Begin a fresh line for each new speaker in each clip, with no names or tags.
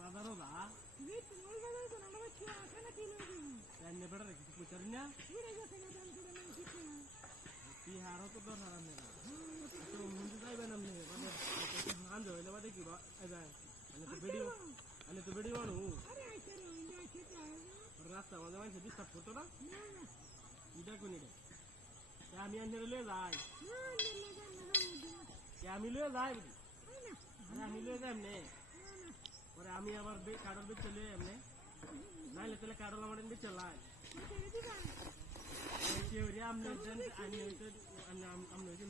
বাজারও না বেড়া কিছু কইতারি না কি হারও তো দরকার আমি না তো মুন্ডু যাইবে না আমি মানে আমি আনলে লয়ে যাই আমি লয়ে যাই বুঝি আরে আমি লয়ে যাই এমনি পরে আমি আবার বে- কাডল বেচ চলে এমনি নাইলে তাহলে কাডল আমার বেচ চলাই কেউরি আমনে দেন আমি হইতে আমি আমনে হইতে বাদি তাই নেদেন তে কাডল দিন লে কই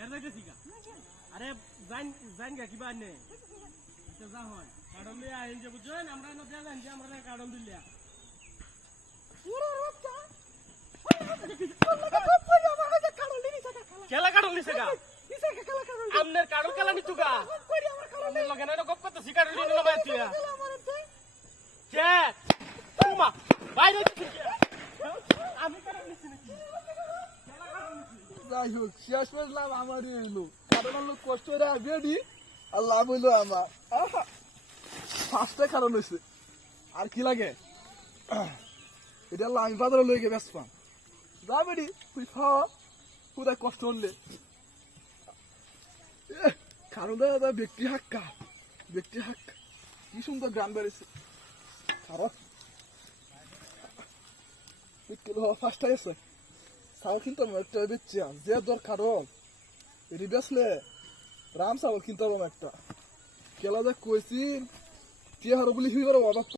না এর যাইতেছি গা আরে জান জান গা কিবা আচ্ছা যা হয়। কারণ লিয়া আইন যে বুঝছেন আমরা না দেয়া জান যে আমরা কারণ দিলিয়া কেলা কারণ দিছে গা। আমনের কারণ কেলা নিতু গা। আমনের লগে না গপ করতে সিকার দিন না বাইতিয়া কে? তোমা বাইরে আমি কারণ নিছি নাকি?
যাই হোক, শেষ পেলাম আমারই এলো কারণ হলো কষ্ট করে বেডি আর লাভ হইল আমার। ফার্স্টে কারণ হয়েছে আর কি লাগে? এটা বাজারে যা বেডি তুই খাওয়া পুরা কষ্ট হলে কারণ দাদা ব্যক্তি হাক্কা ব্যক্তি হাক্কা। কি সুন্দর গ্রাম বেড়েছে। কিলো ফার্স্ট আছে চাউল কিনতে হবে একটা বেচছি যে দরকার হোক এটি রাম চাউল কিনতে হবে একটা। কেলা যে কইছি, টিয়া হারো বলি হিবার বাবা